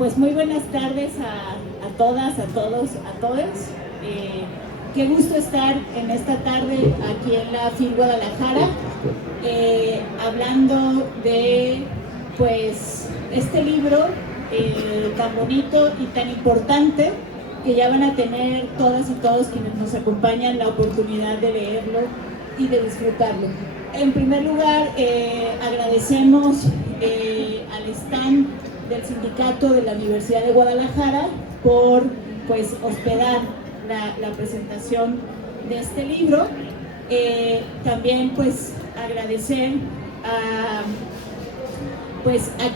Pues muy buenas tardes a todas, a todos, a todos. Qué gusto estar en esta tarde aquí en la FIL Guadalajara, hablando de pues este libro tan bonito y tan importante, que ya van a tener todas y todos quienes nos acompañan la oportunidad de leerlo y de disfrutarlo. En primer lugar, agradecemos al stand del sindicato de la Universidad de Guadalajara por pues hospedar la presentación de este libro. También pues agradecer a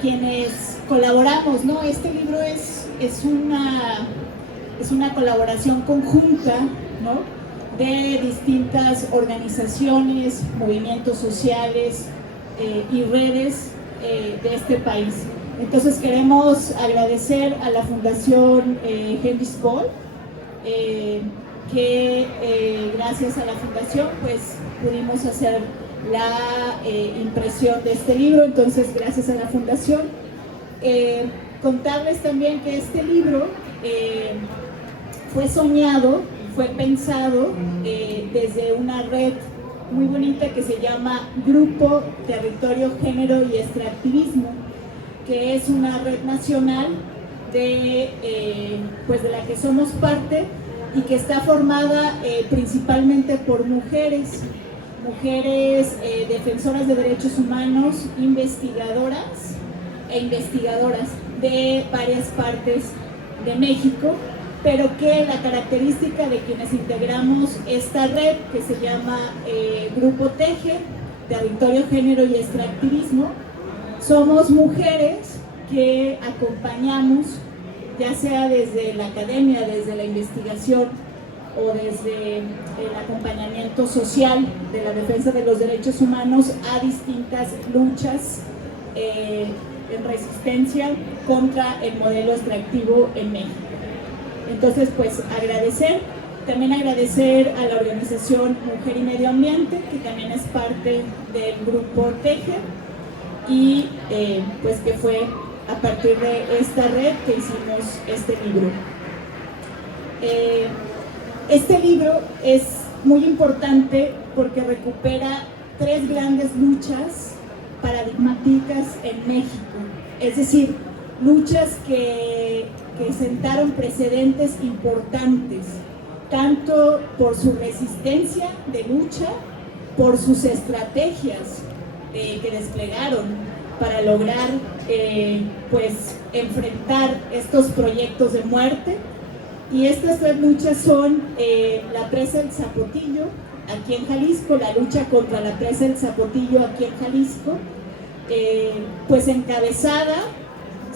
quienes colaboramos, ¿no? Este libro es una colaboración conjunta, ¿no?, de distintas organizaciones, movimientos sociales y redes de este país. Entonces queremos agradecer a la Fundación Henry Ball, que gracias a la fundación pues pudimos hacer la impresión de este libro. Entonces, gracias a la fundación. Contarles también que este libro fue soñado, fue pensado desde una red muy bonita que se llama Grupo Territorio, Género y Extractivismo, que es una red nacional de la que somos parte y que está formada principalmente por mujeres defensoras de derechos humanos, investigadoras e investigadoras de varias partes de México, pero que la característica de quienes integramos esta red, que se llama Grupo TEGE, Territorio, Género y Extractivismo, somos mujeres que acompañamos, ya sea desde la academia, desde la investigación o desde el acompañamiento social de la defensa de los derechos humanos, a distintas luchas en resistencia contra el modelo extractivo en México. Entonces, pues también agradecer a la organización Mujer y Medio Ambiente, que también es parte del grupo TEGE, y pues que fue a partir de esta red que hicimos este libro. Este libro es muy importante porque recupera tres grandes luchas paradigmáticas en México, es decir, luchas que sentaron precedentes importantes, tanto por su resistencia de lucha, por sus estrategias que desplegaron para lograr enfrentar estos proyectos de muerte. Y estas tres luchas son la presa del Zapotillo, aquí en Jalisco, la lucha contra la presa del Zapotillo aquí en Jalisco, pues encabezada,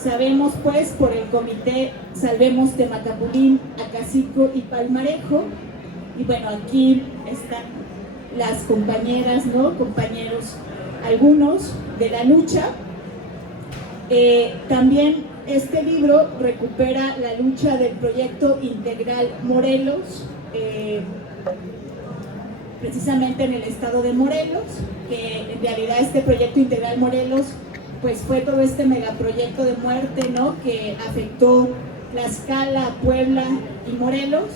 sabemos pues, por el comité Salvemos Temacapulín, Acacico y Palmarejo. Y bueno, aquí están las compañeras, ¿no?, compañeros, algunos de la lucha. También este libro recupera la lucha del proyecto Integral Morelos, precisamente en el estado de Morelos, que en realidad este proyecto Integral Morelos pues fue todo este megaproyecto de muerte, ¿no?, que afectó Tlaxcala, Puebla y Morelos.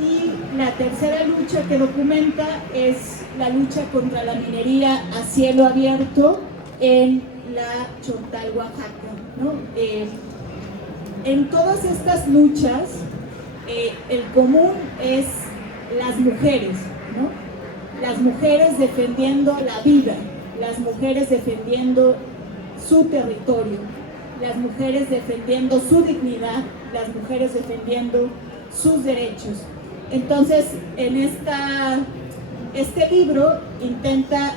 Y la tercera lucha que documenta es la lucha contra la minería a cielo abierto en la Chontal, Oaxaca, ¿no? En todas estas luchas, el común es las mujeres, ¿no? Las mujeres defendiendo la vida, las mujeres defendiendo su territorio, las mujeres defendiendo su dignidad, las mujeres defendiendo sus derechos. Entonces, este libro intenta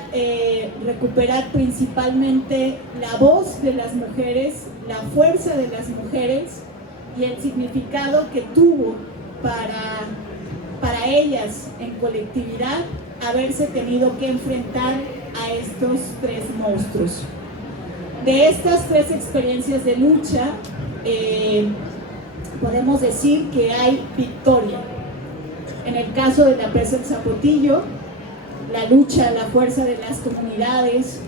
recuperar principalmente la voz de las mujeres, la fuerza de las mujeres y el significado que tuvo para ellas en colectividad haberse tenido que enfrentar a estos tres monstruos. De estas tres experiencias de lucha, podemos decir que hay victoria. En el caso de la presa del Zapotillo, la lucha, la fuerza de las comunidades,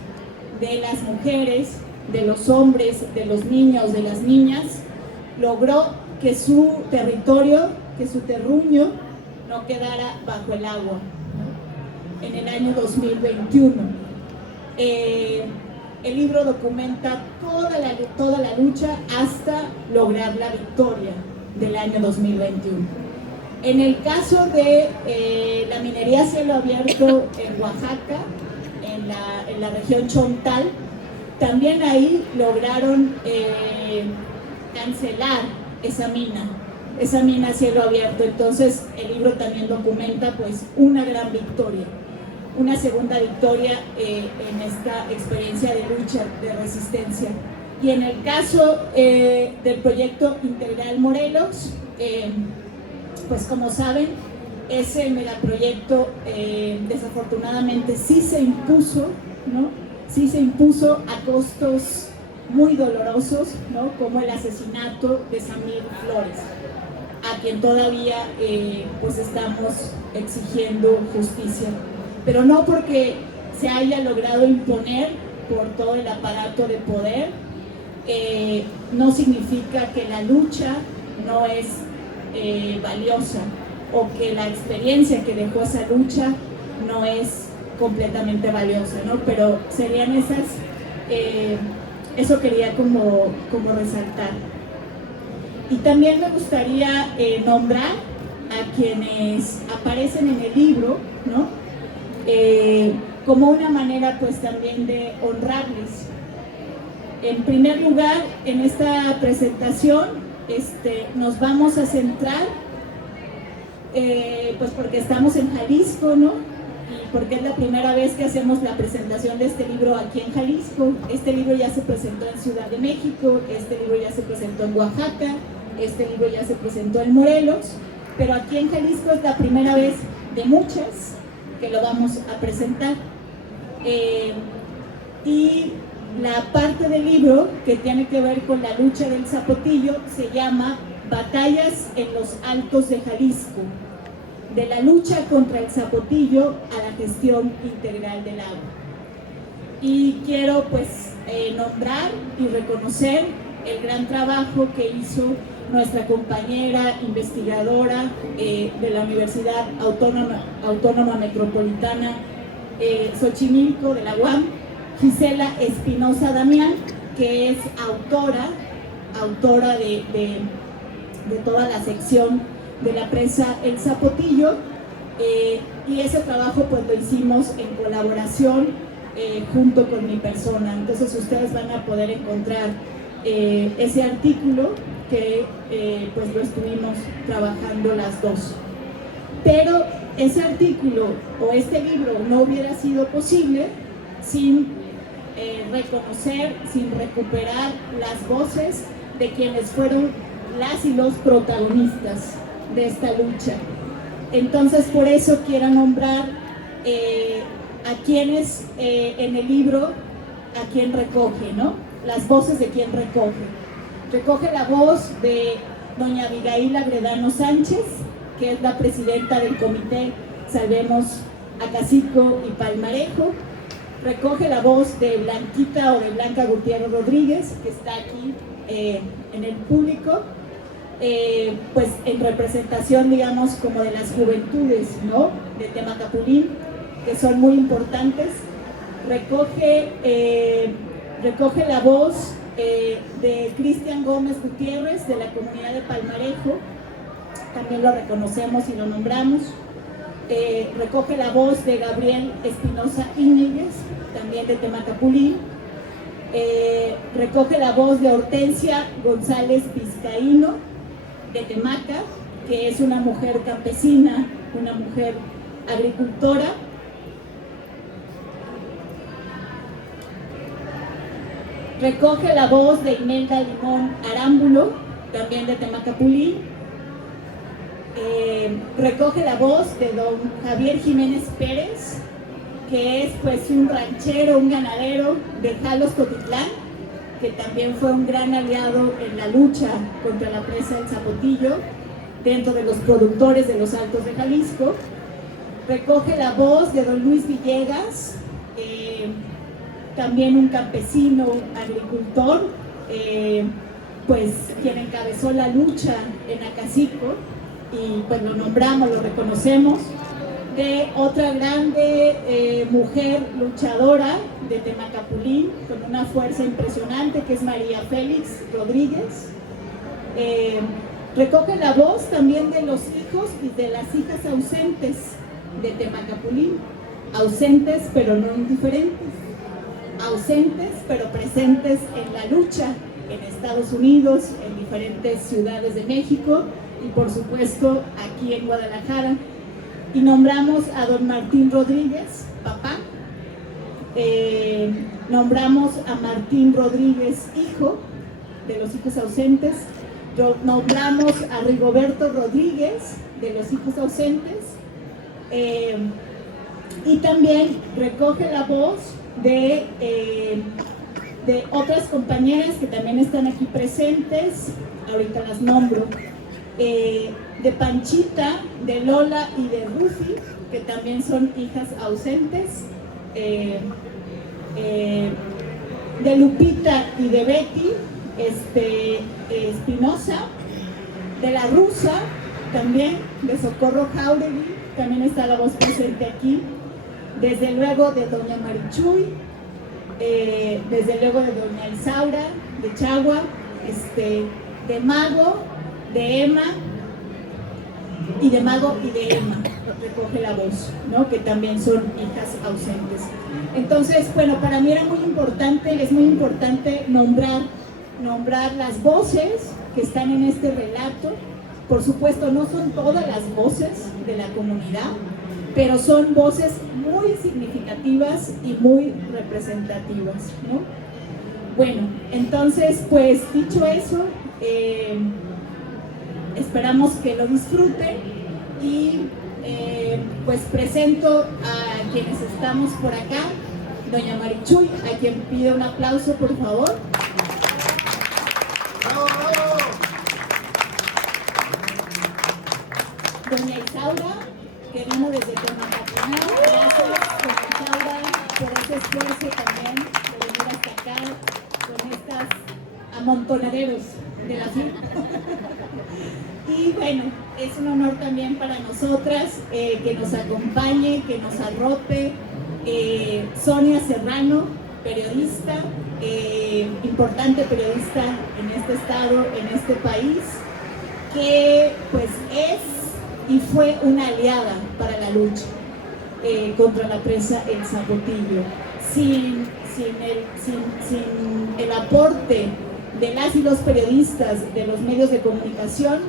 de las mujeres, de los hombres, de los niños, de las niñas, logró que su territorio, que su terruño no quedara bajo el agua, ¿no? En el año 2021. El libro documenta toda la lucha hasta lograr la victoria del año 2021. En el caso de la minería a cielo abierto en Oaxaca, en la región Chontal, también ahí lograron cancelar esa mina a cielo abierto. Entonces el libro también documenta pues una gran victoria, una segunda victoria en esta experiencia de lucha, de resistencia. Y en el caso del proyecto Integral Morelos, pues como saben, ese megaproyecto desafortunadamente sí se impuso, ¿no? Sí se impuso a costos muy dolorosos, ¿no? Como el asesinato de Samir Flores, a quien todavía pues estamos exigiendo justicia, pero no porque se haya logrado imponer por todo el aparato de poder, no significa que la lucha no es valiosa, o que la experiencia que dejó esa lucha no es completamente valiosa, ¿no? Pero serían esas, eso quería como resaltar. Y también me gustaría nombrar a quienes aparecen en el libro, ¿no? Como una manera pues también de honrarles. En primer lugar, en esta presentación nos vamos a centrar, pues porque estamos en Jalisco, ¿no? Y porque es la primera vez que hacemos la presentación de este libro aquí en Jalisco. Este libro ya se presentó en Ciudad de México, este libro ya se presentó en Oaxaca, este libro ya se presentó en Morelos, pero aquí en Jalisco es la primera vez de muchas que lo vamos a presentar. Y la parte del libro que tiene que ver con la lucha del zapotillo se llama Batallas en los Altos de Jalisco, de la lucha contra el zapotillo a la gestión integral del agua. Y quiero pues nombrar y reconocer el gran trabajo que hizo nuestra compañera investigadora de la Universidad Autónoma Metropolitana Xochimilco de la UAM, Gisela Espinosa Damián, que es autora de toda la sección de la presa El Zapotillo, y ese trabajo pues lo hicimos en colaboración junto con mi persona. Entonces ustedes van a poder encontrar ese artículo que pues lo estuvimos trabajando las dos. Pero ese artículo o este libro no hubiera sido posible sin reconocer, sin recuperar las voces de quienes fueron las y los protagonistas de esta lucha. Entonces por eso quiero nombrar a quienes en el libro, a quien recoge, ¿no? Las voces de quien recoge. Recoge la voz de doña Abigail Agredano Sánchez, que es la presidenta del comité Salvemos Acacico y Palmarejo. Recoge la voz de Blanquita o de Blanca Gutiérrez Rodríguez, que está aquí en el público, pues en representación, digamos, como de las juventudes, ¿no? De Temacapulín, que son muy importantes. Recoge la voz de Cristian Gómez Gutiérrez, de la comunidad de Palmarejo, también lo reconocemos y lo nombramos. Recoge la voz de Gabriel Espinosa Íñiguez, también de Temacapulín. Recoge la voz de Hortensia González Vizcaíno, de Temaca, que es una mujer campesina, una mujer agricultora. Recoge la voz de Imelda Limón Arámbulo, también de Temacapulín. Recoge la voz de don Javier Jiménez Pérez, que es pues un ranchero, un ganadero de Jalos, Cotitlán, que también fue un gran aliado en la lucha contra la presa del Zapotillo, dentro de los productores de los Altos de Jalisco. Recoge la voz de don Luis Villegas, también un campesino, agricultor, pues quien encabezó la lucha en Acacico, y pues lo nombramos, lo reconocemos, de otra grande mujer luchadora de Temacapulín, con una fuerza impresionante, que es María Félix Rodríguez. Recoge la voz también de los hijos y de las hijas ausentes de Temacapulín, ausentes pero no indiferentes, ausentes pero presentes en la lucha en Estados Unidos, en diferentes ciudades de México y por supuesto aquí en Guadalajara. Y nombramos a don Martín Rodríguez, papá, nombramos a Martín Rodríguez, hijo, de los hijos ausentes, nombramos a Rigoberto Rodríguez, de los hijos ausentes, y también recoge la voz de otras compañeras que también están aquí presentes, ahorita las nombro, de Panchita, de Lola y de Rufi, que también son hijas ausentes, de Lupita y de Betty Espinosa, de la Rusa también, de Socorro Jauregui, también está la voz presente aquí, desde luego de doña Marichuy, desde luego de doña Isaura, de Chagua, de Mago, de Emma, y de Mago y de Emma, recoge la voz, ¿no? Que también son hijas ausentes. Entonces, bueno, para mí era muy importante, es muy importante nombrar las voces que están en este relato. Por supuesto, no son todas las voces de la comunidad, pero son voces muy significativas y muy representativas, ¿no? Bueno, entonces, pues, dicho eso, esperamos que lo disfruten y pues presento a quienes estamos por acá. Doña Marichuy, a quien pido un aplauso, por favor. ¡Bravo, bravo! Doña Isaura, que vino desde Temacapulín. Gracias, doña Isaura, por ese esfuerzo también de venir hasta acá con estas amontonaderos de la fila. Y bueno, es un honor también para nosotras que nos acompañe, que nos arrope Sonia Serrano, periodista, importante periodista en este estado, en este país, que pues es y fue una aliada para la lucha contra la presa El Zapotillo. Sin el aporte de las y los periodistas, de los medios de comunicación,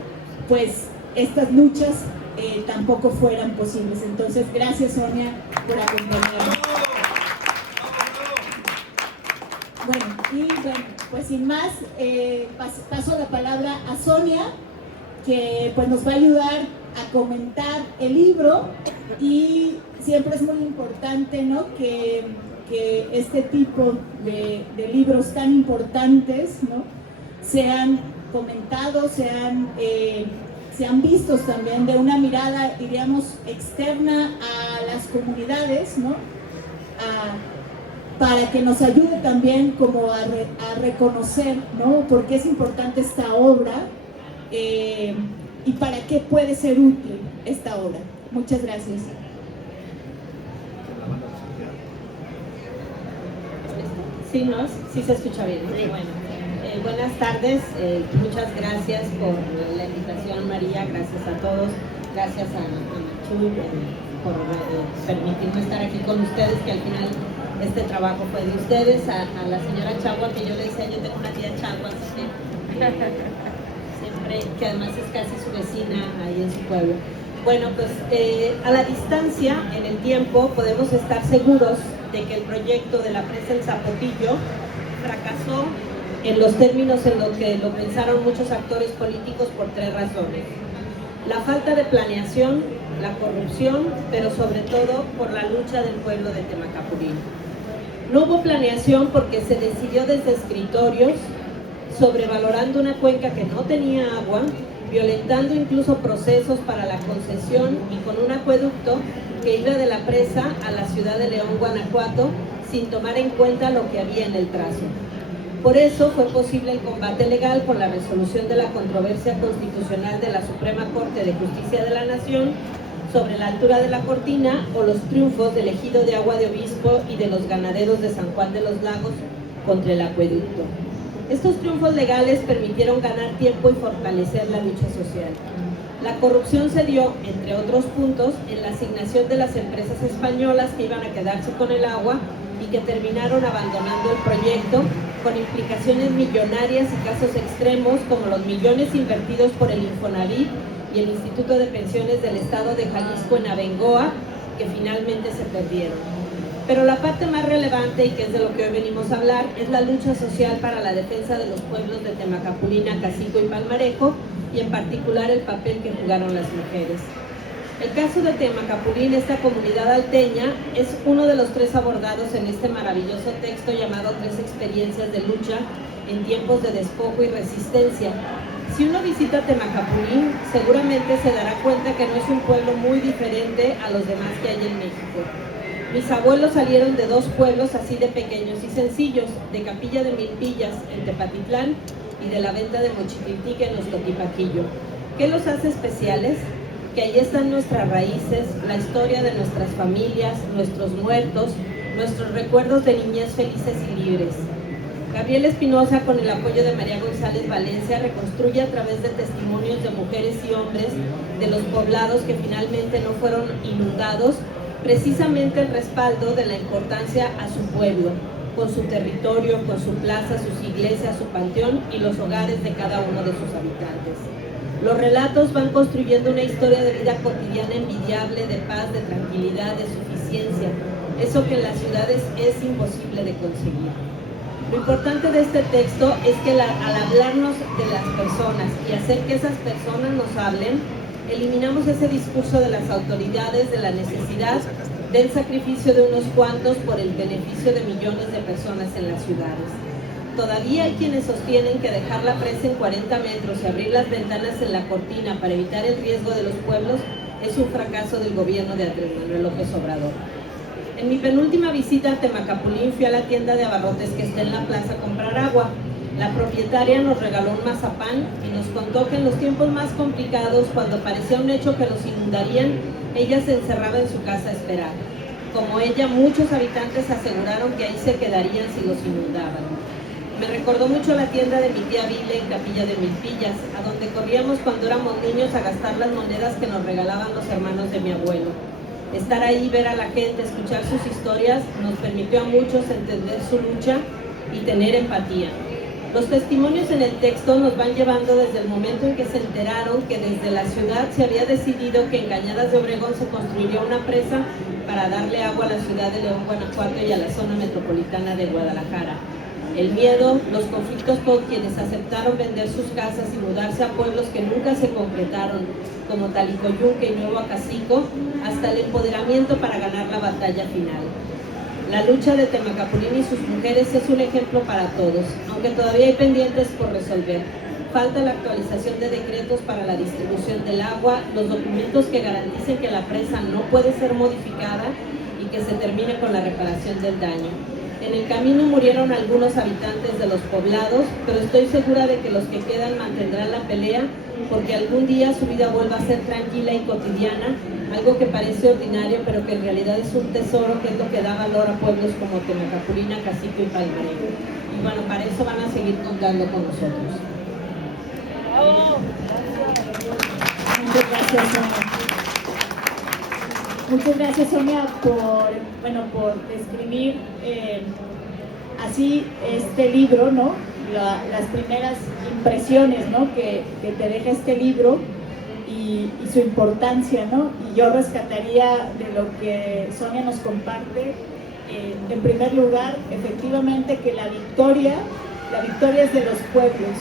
pues estas luchas tampoco fueran posibles. Entonces, gracias, Sonia, por acompañarnos. Bueno, pues sin más, paso la palabra a Sonia, que pues nos va a ayudar a comentar el libro, y siempre es muy importante, ¿no?, que este tipo de libros tan importantes, ¿no?, sean comentados, sean vistos también de una mirada, diríamos, externa a las comunidades, ¿no?, para que nos ayude también como a reconocer, ¿no?, por qué es importante esta obra y para qué puede ser útil esta obra. Muchas gracias. Sí, ¿no? Sí se escucha bien, ¿no? Bueno, buenas tardes, muchas gracias por la invitación, María, gracias a todos, gracias a Machu por permitirme estar aquí con ustedes, que al final este trabajo fue de ustedes, a la señora Chagua, que yo le decía, yo tengo una tía Chagua, así que siempre, que además es casi su vecina ahí en su pueblo. Bueno, pues a la distancia, en el tiempo, podemos estar seguros de que el proyecto de la presa El Zapotillo fracasó en los términos en los que lo pensaron muchos actores políticos por tres razones: la falta de planeación, la corrupción, pero sobre todo por la lucha del pueblo de Temacapulín. No hubo planeación porque se decidió desde escritorios, sobrevalorando una cuenca que no tenía agua, violentando incluso procesos para la concesión y con un acueducto que iba de la presa a la ciudad de León, Guanajuato, sin tomar en cuenta lo que había en el trazo. Por eso fue posible el combate legal con la resolución de la controversia constitucional de la Suprema Corte de Justicia de la Nación sobre la altura de la cortina, o los triunfos del ejido de Agua de Obispo y de los ganaderos de San Juan de los Lagos contra el acueducto. Estos triunfos legales permitieron ganar tiempo y fortalecer la lucha social. La corrupción se dio, entre otros puntos, en la asignación de las empresas españolas que iban a quedarse con el agua y que terminaron abandonando el proyecto, con implicaciones millonarias y casos extremos como los millones invertidos por el Infonavit y el Instituto de Pensiones del Estado de Jalisco en Abengoa, que finalmente se perdieron. Pero la parte más relevante, y que es de lo que hoy venimos a hablar, es la lucha social para la defensa de los pueblos de Temacapulín, Acacico y Palmarejo, y en particular el papel que jugaron las mujeres. El caso de Temacapulín, esta comunidad alteña, es uno de los 3 abordados en este maravilloso texto llamado 3 experiencias de lucha en tiempos de despojo y resistencia. Si uno visita Temacapulín, seguramente se dará cuenta que no es un pueblo muy diferente a los demás que hay en México. Mis abuelos salieron de 2 pueblos así de pequeños y sencillos, de Capilla de Milpillas, en Tepatitlán, y de la Venta de Mochititlique, en Ostotipaquillo. ¿Qué los hace especiales? Que ahí están nuestras raíces, la historia de nuestras familias, nuestros muertos, nuestros recuerdos de niñez felices y libres. Gabriel Espinosa, con el apoyo de María González Valencia, reconstruye a través de testimonios de mujeres y hombres de los poblados que finalmente no fueron inundados, precisamente el respaldo de la importancia a su pueblo, con su territorio, con su plaza, sus iglesias, su panteón y los hogares de cada uno de sus habitantes. Los relatos van construyendo una historia de vida cotidiana envidiable, de paz, de tranquilidad, de suficiencia, eso que en las ciudades es imposible de conseguir. Lo importante de este texto es que al hablarnos de las personas y hacer que esas personas nos hablen, eliminamos ese discurso de las autoridades de la necesidad del sacrificio de unos cuantos por el beneficio de millones de personas en las ciudades. Todavía hay quienes sostienen que dejar la presa en 40 metros y abrir las ventanas en la cortina para evitar el riesgo de los pueblos es un fracaso del gobierno de Andrés Manuel López Obrador. En mi penúltima visita a Temacapulín fui a la tienda de abarrotes que está en la plaza a comprar agua. La propietaria nos regaló un mazapán y nos contó que en los tiempos más complicados, cuando parecía un hecho que los inundarían, ella se encerraba en su casa a esperar. Como ella, muchos habitantes aseguraron que ahí se quedarían si los inundaban. Me recordó mucho la tienda de mi tía Vile en Capilla de Milpillas, a donde corríamos cuando éramos niños a gastar las monedas que nos regalaban los hermanos de mi abuelo. Estar ahí, ver a la gente, escuchar sus historias, nos permitió a muchos entender su lucha y tener empatía. Los testimonios en el texto nos van llevando desde el momento en que se enteraron que desde la ciudad se había decidido que en Cañadas de Obregón se construiría una presa para darle agua a la ciudad de León, Guanajuato y a la zona metropolitana de Guadalajara. El miedo, los conflictos con quienes aceptaron vender sus casas y mudarse a pueblos que nunca se concretaron, como Talicoyunque y Nuevo Acacico, hasta el empoderamiento para ganar la batalla final. La lucha de Temacapulín y sus mujeres es un ejemplo para todos, aunque todavía hay pendientes por resolver. Falta la actualización de decretos para la distribución del agua, los documentos que garanticen que la presa no puede ser modificada y que se termine con la reparación del daño. En el camino murieron algunos habitantes de los poblados, pero estoy segura de que los que quedan mantendrán la pelea porque algún día su vida vuelva a ser tranquila y cotidiana, algo que parece ordinario pero que en realidad es un tesoro, que es lo que da valor a pueblos como Temacapulín, Acacico y Palmarejo. Y bueno, para eso van a seguir contando con nosotros. Muchas gracias, Sonia. Muchas gracias, Sonia, por escribir así este libro, ¿no? Las primeras impresiones, ¿no? que te deja este libro y su importancia, ¿no? Y yo rescataría de lo que Sonia nos comparte, en primer lugar, efectivamente, que la victoria es de los pueblos.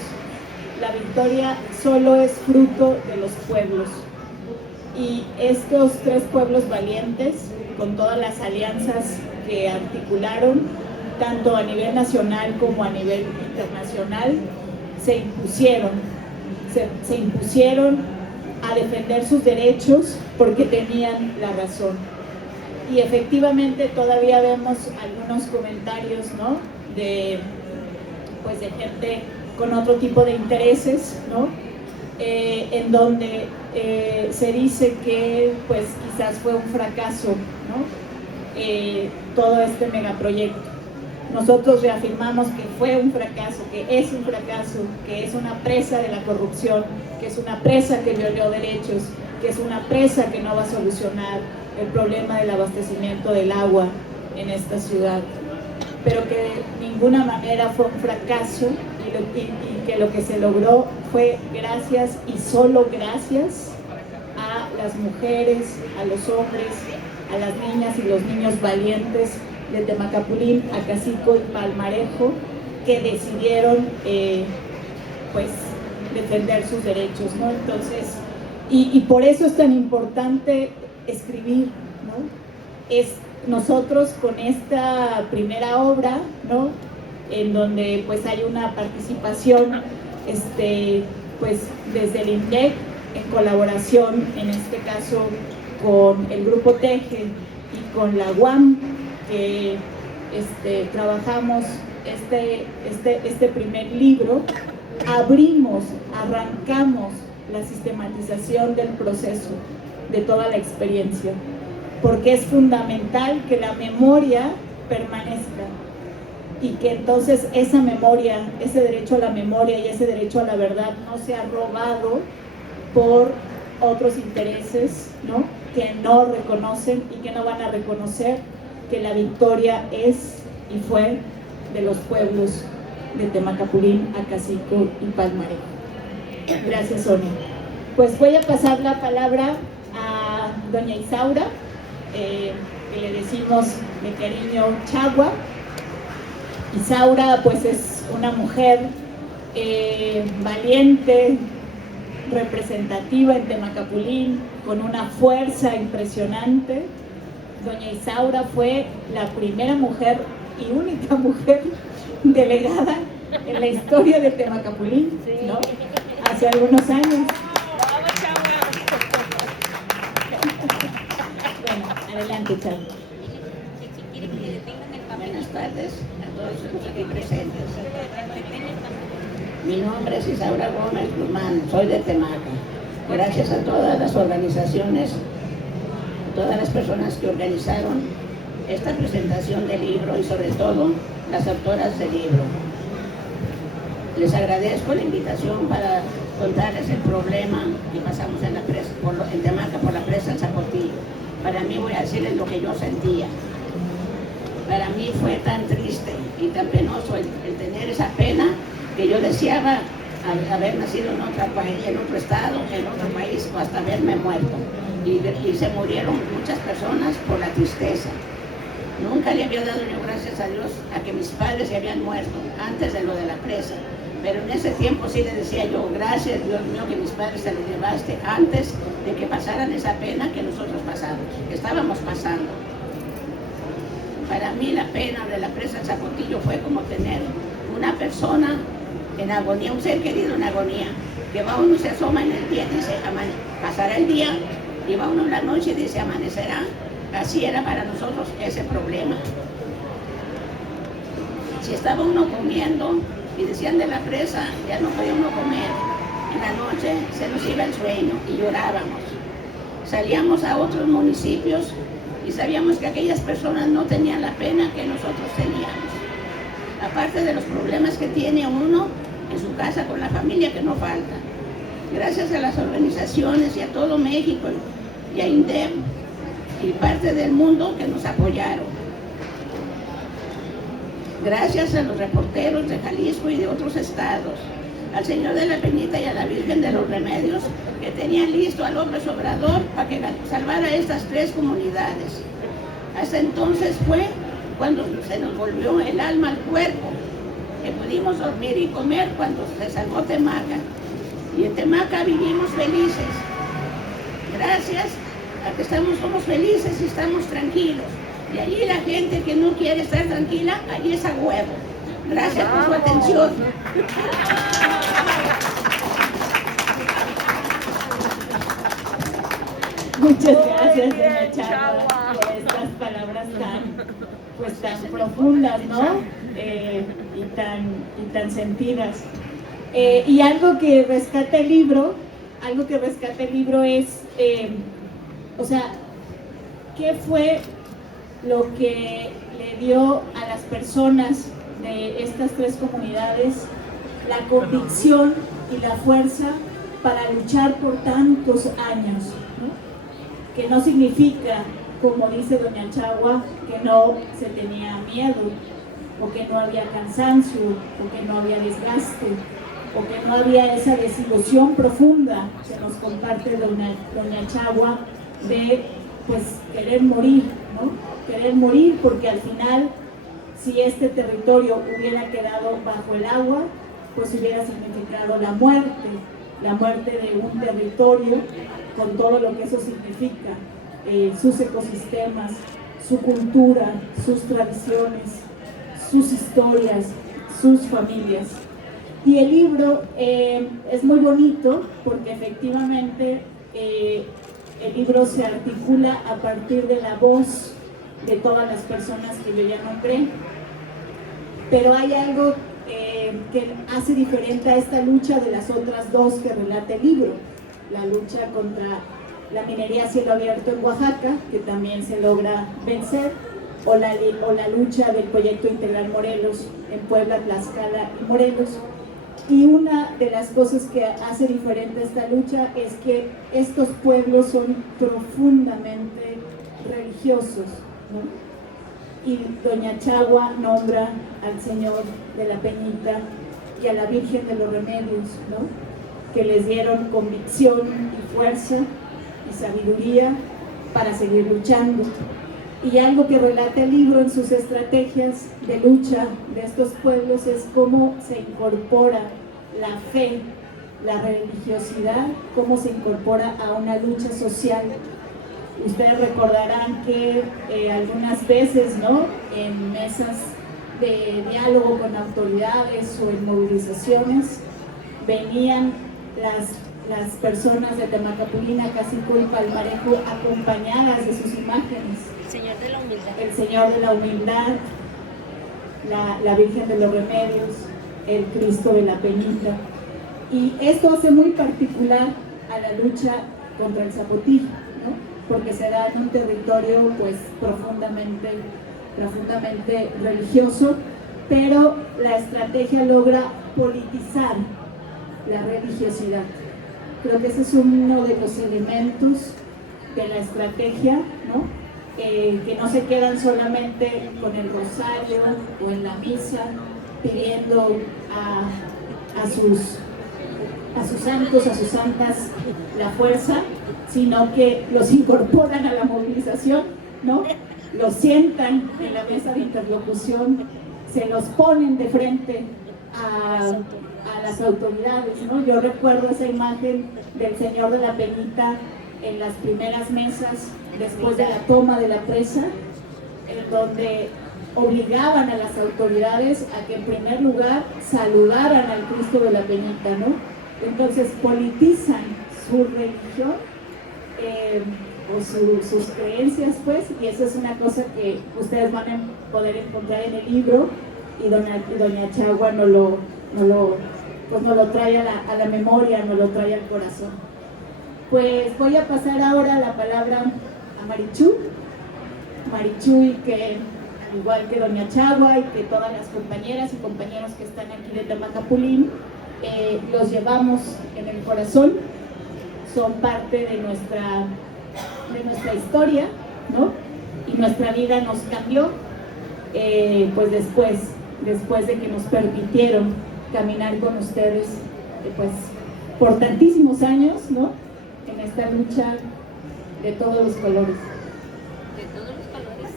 La victoria solo es fruto de los pueblos. Y estos 3 pueblos valientes, con todas las alianzas que articularon, tanto a nivel nacional como a nivel internacional, se impusieron a defender sus derechos porque tenían la razón. Y efectivamente todavía vemos algunos comentarios, ¿no? pues de gente con otro tipo de intereses, ¿no? En donde se dice que pues quizás fue un fracaso, ¿no? Todo este megaproyecto. Nosotros reafirmamos que fue un fracaso, que es un fracaso, que es una presa de la corrupción, que es una presa que violó derechos, que es una presa que no va a solucionar el problema del abastecimiento del agua en esta ciudad, pero que de ninguna manera fue un fracaso y que lo que se logró fue gracias y solo gracias a las mujeres, a los hombres, a las niñas y los niños valientes de Temacapulín, Acacico y Palmarejo, que decidieron pues defender sus derechos, ¿no? Entonces, y por eso es tan importante escribir, ¿no? Nosotros con esta primera obra, ¿no? En donde pues hay una participación pues desde el INDEC en colaboración, en este caso con el Grupo Teje y con la UAM, que trabajamos este primer libro, arrancamos la sistematización del proceso, de toda la experiencia, porque es fundamental que la memoria permanezca y que entonces esa memoria, ese derecho a la memoria y ese derecho a la verdad no sea robado por otros intereses, ¿no? Que no reconocen y que no van a reconocer que la victoria es y fue de los pueblos de Temacapulín, Acacico y Palmarejo. Gracias, Sonia. Pues voy a pasar la palabra a doña Isaura, que le decimos de cariño Chagua. Isaura pues es una mujer valiente, representativa en Temacapulín, con una fuerza impresionante. Doña Isaura fue la primera mujer y única mujer delegada en la historia de Temacapulín, ¿no? Hace algunos años. Bueno, adelante, Chagua. Buenas tardes a todos los aquí presentes. Mi nombre es Isaura Gómez Guzmán, soy de Temaca. Gracias a todas las organizaciones, todas las personas que organizaron esta presentación del libro y sobre todo las autoras del libro. Les agradezco la invitación para contarles el problema que pasamos en la presa, en Temaca por la presa del Zapotillo. Para mí voy a decirles lo que yo sentía. Para mí fue tan triste y tan penoso el tener esa pena que yo deseaba haber nacido en otro país, en otro estado, en otro país o hasta haberme muerto. Y se murieron muchas personas por la tristeza. Nunca le había dado yo gracias a Dios a que mis padres se habían muerto antes de lo de la presa. Pero en ese tiempo sí le decía yo, gracias Dios mío que mis padres se les llevaste antes de que pasaran esa pena que nosotros pasamos, que estábamos pasando. Para mí la pena de la presa del Zapotillo fue como tener una persona en agonía, un ser querido en agonía, que va uno y se asoma en el día y dice, pasará el día, y va uno en la noche y dice, amanecerá. Así era para nosotros ese problema. Si estaba uno comiendo y decían de la presa, ya no podía uno comer. En la noche se nos iba el sueño y llorábamos. Salíamos a otros municipios y sabíamos que aquellas personas no tenían la pena que nosotros teníamos. Aparte de los problemas que tiene uno en su casa con la familia, que no falta. Gracias a las organizaciones y a todo México y a INDEP y parte del mundo que nos apoyaron. Gracias a los reporteros de Jalisco y de otros estados, al Señor de la Peñita y a la Virgen de los Remedios, que tenían listo a López Obrador para que salvara estas 3 comunidades. Hasta entonces fue cuando se nos volvió el alma al cuerpo, que pudimos dormir y comer cuando se salvó Temaca. Y en Temaca vivimos felices. Gracias a que somos felices y estamos tranquilos. Y allí la gente que no quiere estar tranquila, allí es a huevo. Gracias por su atención. Muchas gracias, doña Chagua, por estas palabras tan pues tan profundas, ¿no? Y tan sentidas. Y algo que rescata el libro es, o sea, ¿qué fue lo que le dio a las personas de estas tres comunidades la convicción y la fuerza para luchar por tantos años, ¿no? Que no significa, como dice doña Chagua, que no se tenía miedo, o que no había cansancio, o que no había desgaste, o que no había esa desilusión profunda que nos comparte doña Chagua de, pues, querer morir, ¿no? Querer morir porque al final, si este territorio hubiera quedado bajo el agua, pues hubiera significado la muerte de un territorio con todo lo que eso significa, sus ecosistemas, su cultura, sus tradiciones, sus historias, sus familias. Y el libro es muy bonito porque efectivamente el libro se articula a partir de la voz de todas las personas que yo ya nombré, pero hay algo que hace diferente a esta lucha de las otras dos que relata el libro: la lucha contra la minería a cielo abierto en Oaxaca, que también se logra vencer, o la lucha del proyecto integral Morelos en Puebla, Tlaxcala y Morelos. Y una de las cosas que hace diferente esta lucha es que estos pueblos son profundamente religiosos, ¿no? Y doña Chagua nombra al Señor de la Peñita y a la Virgen de los Remedios, ¿no? Que les dieron convicción y fuerza y sabiduría para seguir luchando. Y algo que relata el libro en sus estrategias de lucha de estos pueblos es cómo se incorpora la fe, la religiosidad, cómo se incorpora a una lucha social. Ustedes recordarán que algunas veces, ¿no?, en mesas de diálogo con autoridades o en movilizaciones, venían las personas de Temacapulín, Cacico y Palmarejo acompañadas de sus imágenes. Señor de la Humildad. El Señor de la Humildad, la Virgen de los Remedios, el Cristo de la Peñita. Y esto hace muy particular a la lucha contra el zapotillo, ¿no? Porque se da en un territorio pues profundamente religioso, pero la estrategia logra politizar la religiosidad. Creo que ese es uno de los elementos de la estrategia, ¿no? Que no se quedan solamente con el rosario o en la misa pidiendo a sus santos, a sus santas la fuerza, sino que los incorporan a la movilización, ¿no? Los sientan en la mesa de interlocución, se los ponen de frente a las autoridades, ¿no? Yo recuerdo esa imagen del Señor de la Peñita en las primeras mesas después de la toma de la presa, en donde obligaban a las autoridades a que en primer lugar saludaran al Cristo de la Peñita, ¿no? Entonces politizan su religión o sus creencias, pues, y eso es una cosa que ustedes van a poder encontrar en el libro, y doña Chagua no lo trae a la memoria, no lo trae al corazón. Pues voy a pasar ahora la palabra a Marichuy, que al igual que doña Chagua y que todas las compañeras y compañeros que están aquí de Temacapulín, los llevamos en el corazón, son parte de nuestra historia, ¿no? Y nuestra vida nos cambió, pues después de que nos permitieron caminar con ustedes, pues por tantísimos años, ¿no?, en esta lucha de todos los colores. De todos los colores.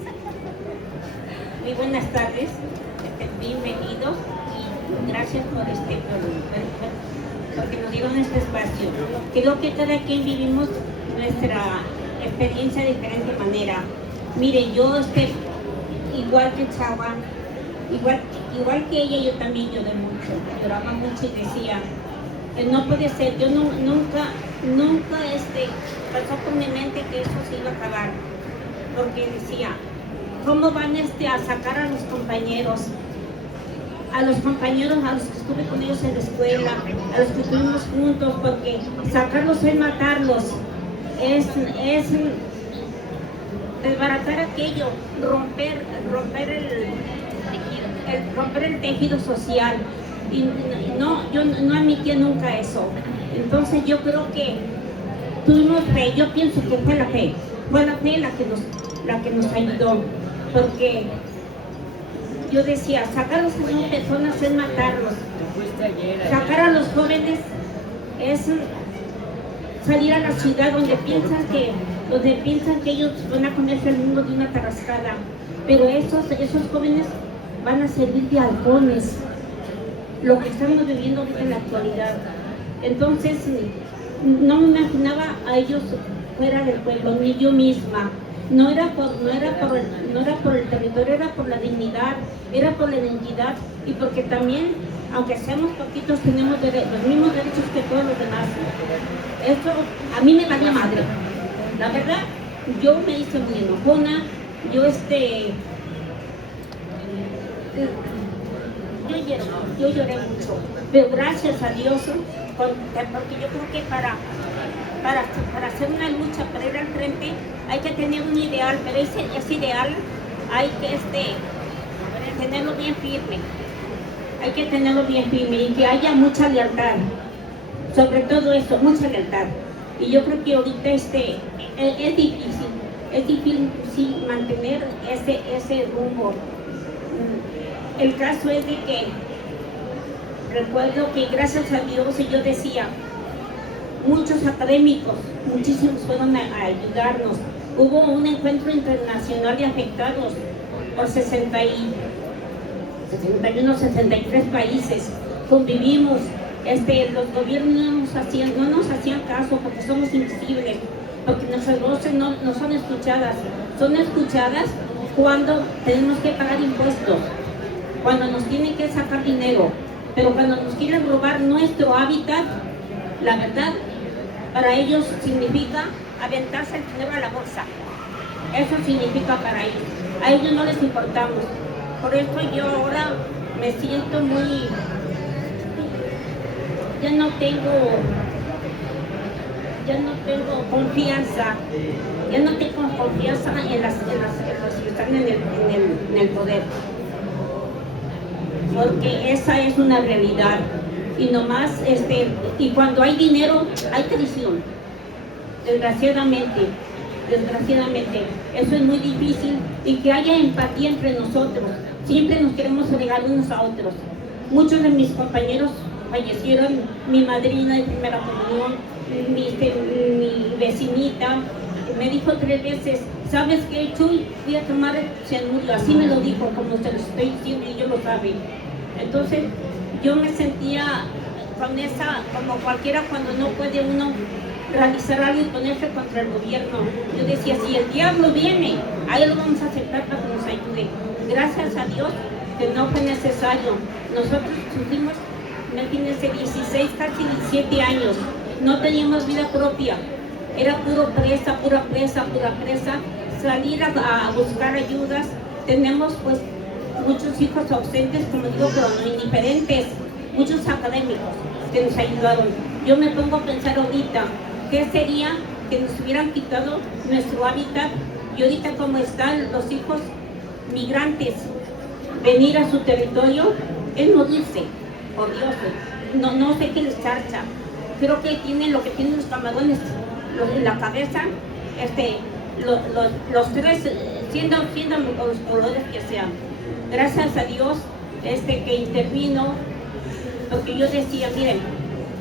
Muy buenas tardes, bienvenidos y gracias porque nos dieron este espacio. Creo que cada quien vivimos nuestra experiencia de diferente manera. Miren, yo igual que Chagua, igual que ella, yo también lloré mucho, lloraba mucho y decía, no puede ser, yo nunca pasó por mi mente que eso se iba a acabar, porque decía, cómo van a sacar a los compañeros a los que estuve con ellos en la escuela, a los que estuvimos juntos, porque sacarlos es matarlos, es desbaratar aquello, romper el tejido social. Y no, yo no admitía nunca eso. Entonces yo creo que tuvimos fe, yo pienso que fue la fe la que nos ayudó, porque yo decía, sacar a las personas es matarlos, sacar a los jóvenes es salir a la ciudad donde piensan que ellos van a comerse el mundo de una tarrascada, pero esos jóvenes van a servir de halcones, lo que estamos viviendo en la actualidad. Entonces no me imaginaba a ellos fuera del pueblo, ni yo misma. No era por el territorio, era por la dignidad, era por la identidad y porque también, aunque seamos poquitos, tenemos los mismos derechos que todos los demás. Esto a mí me valía madre. La verdad, yo me hice muy enojona, yo lloré mucho, pero gracias a Dios, porque yo creo que para hacer una lucha, para ir al frente, hay que tener un ideal, pero ese ideal hay que tenerlo bien firme. Hay que tenerlo bien firme y que haya mucha lealtad. Sobre todo eso, mucha lealtad. Y yo creo que ahorita es difícil mantener ese rumbo. El caso es de que recuerdo que gracias a Dios yo decía, muchos académicos, muchísimos fueron a ayudarnos. Hubo un encuentro internacional de afectados por 61, 63 países. Convivimos, los gobiernos no nos hacían caso porque somos invisibles, porque nuestras voces no son escuchadas. Son escuchadas cuando tenemos que pagar impuestos, cuando nos tienen que sacar dinero, pero cuando nos quieren robar nuestro hábitat, la verdad, para ellos significa aventarse el dinero a la bolsa. Eso significa para ellos. A ellos no les importamos. Por eso yo ahora me siento muy... Ya no tengo confianza. Ya no tengo confianza en los que están en el poder. Porque esa es una realidad. Y nomás, y cuando hay dinero, hay traición. Desgraciadamente, eso es muy difícil y que haya empatía entre nosotros. Siempre nos queremos regalar unos a otros. Muchos de mis compañeros fallecieron, mi madrina de primera comunión, mi vecinita, me dijo 3 veces, ¿sabes qué, Chuy? Fui a tomar cianuro, así me lo dijo, como se lo estoy diciendo y ellos lo saben. Entonces, yo me sentía con como cualquiera cuando no puede uno realizar algo y ponerse contra el gobierno. Yo decía, si el diablo viene, ahí lo vamos a aceptar para que nos ayude. Gracias a Dios que no fue necesario. Nosotros sufrimos, imagínense, 16, casi 17 años. No teníamos vida propia. Era pura presa. Salir a buscar ayudas. Tenemos pues muchos hijos ausentes, como digo, pero no indiferentes. Muchos académicos que nos ayudaron. Yo me pongo a pensar ahorita, ¿qué sería que nos hubieran quitado nuestro hábitat? Y ahorita como están los hijos migrantes, venir a su territorio es morirse, por Dios. No sé qué les charcha. Creo que tienen lo que tienen los camarones en la cabeza, los 3, siendo los colores que sean. Gracias a Dios que intervino, porque yo decía, miren,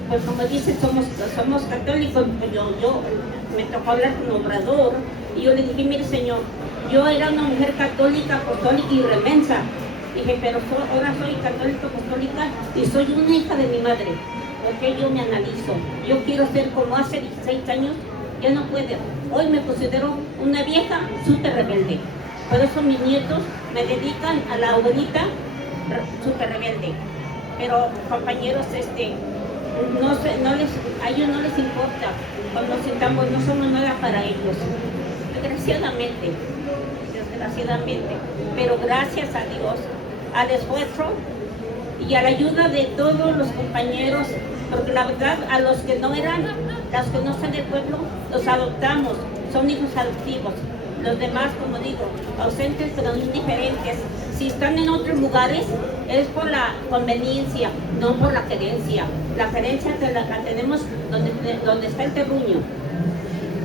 pues como dice, somos católicos, pues yo me tocó hablar con Obrador, y yo le dije, mire señor, yo era una mujer católica, apostólica y remensa. Dije, pero ahora soy católica, apostólica y soy una hija de mi madre, porque yo me analizo. Yo quiero ser como hace 16 años, ya no puedo. Hoy me considero una vieja súper rebelde. Por eso mis nietos me dedican a la abuelita súper rebelde. Pero compañeros, a ellos no les importa. Cuando nos sentamos, no somos nada para ellos. Desgraciadamente. desgraciadamente. Pero gracias a Dios, al esfuerzo y a la ayuda de todos los compañeros, porque la verdad a los que no están del pueblo, los adoptamos, son hijos adoptivos. Los demás, como digo, ausentes pero indiferentes. Si están en otros lugares es por la conveniencia, no por la querencia. La querencia la tenemos donde está el terruño.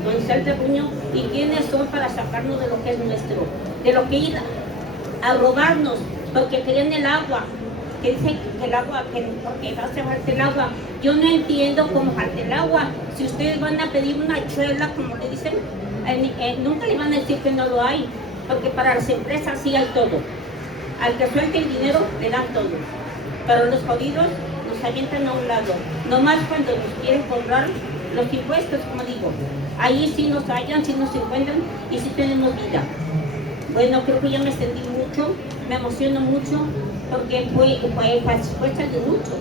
Donde está el terruño y quiénes son para sacarnos de lo que es nuestro. De lo que ir a robarnos, porque querían el agua. Que dicen que el agua, porque va a falta el agua. Yo no entiendo cómo falta el agua. Si ustedes van a pedir una chuela, como le dicen, nunca le van a decir que no lo hay, porque para las empresas sí hay todo. Al que suelte el dinero le dan todo, pero los jodidos nos avientan a un lado, nomás cuando nos quieren cobrar los impuestos, como digo, ahí sí nos hallan, sí nos encuentran y sí tenemos vida. Bueno, creo que ya me extendí mucho, me emociono mucho, porque fue de mucho.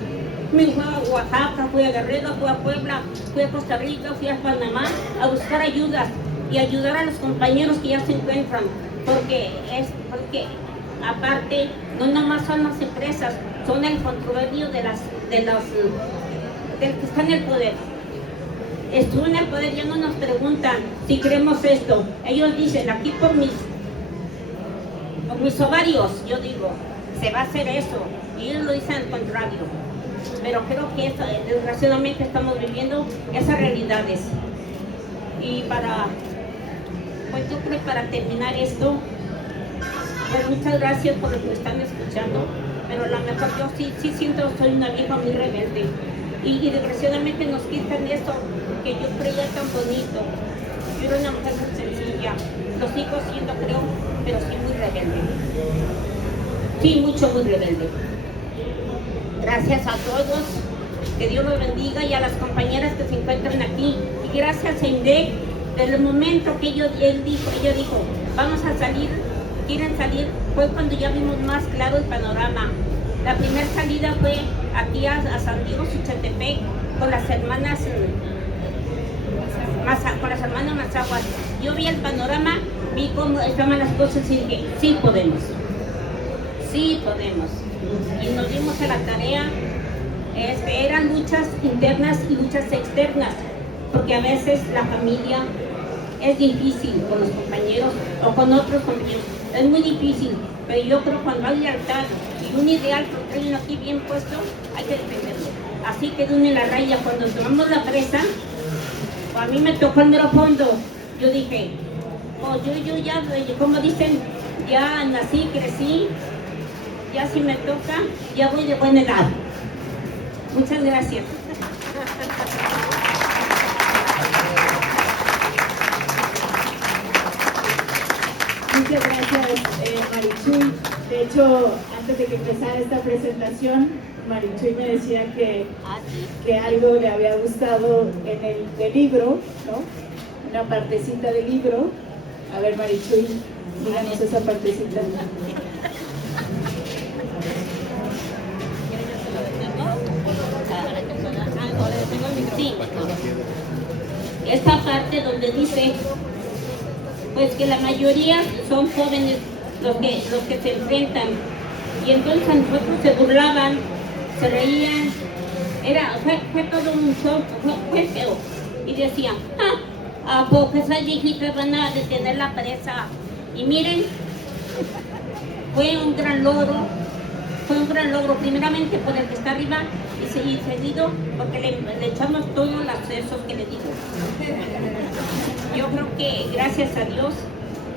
Me fui a Oaxaca, fui a Guerrero, fui a Puebla, fui a Costa Rica, fui a Panamá a buscar ayudas y ayudar a los compañeros que ya se encuentran, porque aparte no nomás son las empresas, son el controvertido del que está en el poder. Estuvo en el poder, ya no nos preguntan si queremos esto. Ellos dicen, aquí por mis ovarios, yo digo, se va a hacer eso, y ellos lo dicen al contrario. Pero creo que eso, desgraciadamente estamos viviendo esas realidades. Y pues yo creo que para terminar esto, pues muchas gracias por lo que me están escuchando, pero a lo mejor yo sí siento que soy una vieja muy rebelde. Y desgraciadamente nos quitan esto que yo creía tan bonito. Yo era una mujer muy sencilla, lo sigo siendo creo, pero sí muy rebelde. Sí, muy rebelde. Gracias a todos, que Dios los bendiga, y a las compañeras que se encuentran aquí. Y gracias a INDEC, desde el momento que ella dijo, vamos a salir, quieren salir, fue cuando ya vimos más claro el panorama. La primera salida fue aquí a San Diego, Suchatepec, con las hermanas Mazaguas. Yo vi el panorama, vi cómo estaban las cosas y dije, sí podemos. Y nos dimos a la tarea, eran luchas internas y luchas externas, porque a veces la familia es difícil con los compañeros o con otros compañeros, es muy difícil, pero yo creo que cuando hay lealtad y un ideal que traen aquí bien puesto, hay que defenderlo. Así que de una la raya, cuando tomamos la presa, a mí me tocó el mero fondo, yo dije, yo ya, como dicen, ya nací, crecí, ya si me toca, ya voy de buena edad. Muchas gracias. Muchas gracias, Marichuy. De hecho, antes de que empezara esta presentación, Marichuy me decía que algo le había gustado del libro, ¿no? Una partecita del libro. A ver, Marichuy, díganos esa partecita. Sí. Esta parte donde dice pues que la mayoría son jóvenes los que se enfrentan, y entonces a nosotros se burlaban, se reían, fue todo un shock, fue feo, y decían, ¿a poco esas viejitas van a detener la presa? Y miren, fue un gran logro primeramente por el que está arriba y seguido porque le echamos todos los accesos que le digo. Yo creo que gracias a Dios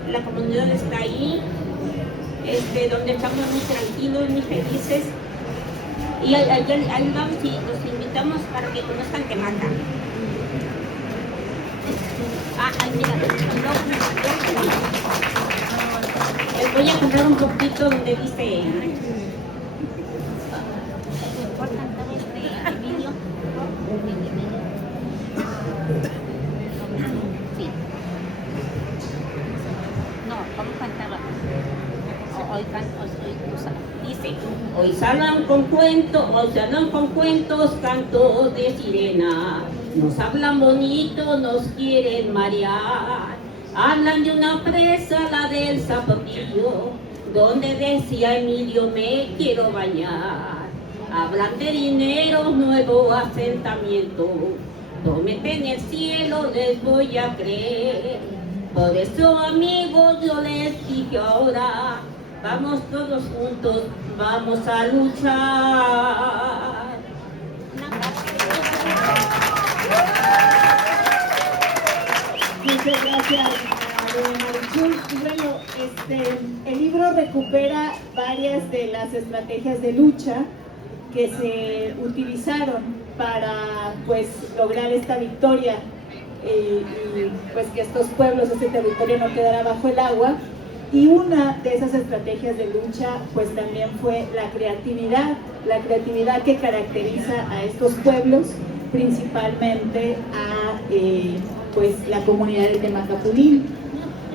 la comunidad está ahí, donde estamos muy tranquilos, muy felices, y ahí vamos y los invitamos para que conozcan Temaca. Mira, les voy a contar un poquito donde dice. Dice, hoy salgan con cuentos, cantos de sirena, nos hablan bonito, nos quieren marear, Hablan de una presa, la del Zapotillo, donde decía Emilio me quiero bañar. Hablan de dinero, nuevo asentamiento, prometen el cielo, les voy a creer. Por eso, amigos, yo les dije ahora, vamos todos juntos, vamos a luchar. Muchas gracias, Marichul. Y bueno, el libro recupera varias de las estrategias de lucha que se utilizaron para pues lograr esta victoria y pues que estos pueblos, este territorio no quedara bajo el agua. Y una de esas estrategias de lucha pues también fue la creatividad que caracteriza a estos pueblos, principalmente a pues la comunidad de Temacapulín.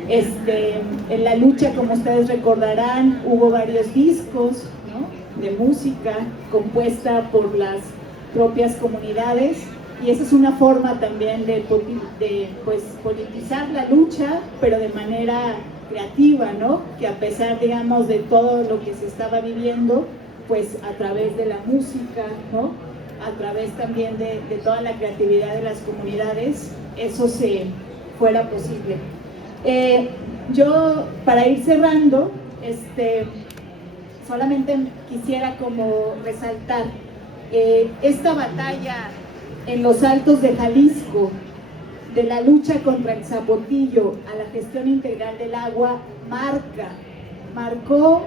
En la lucha, como ustedes recordarán, hubo varios discos, ¿no?, de música compuesta por las propias comunidades, y esa es una forma también de pues, politizar la lucha, pero de manera creativa, ¿no?, que a pesar, digamos, de todo lo que se estaba viviendo, pues a través de la música, ¿no?, a través también de toda la creatividad de las comunidades, eso se fuera posible. Yo, para ir cerrando, solamente quisiera como resaltar esta batalla en los Altos de Jalisco, de la lucha contra el zapotillo a la gestión integral del agua, marcó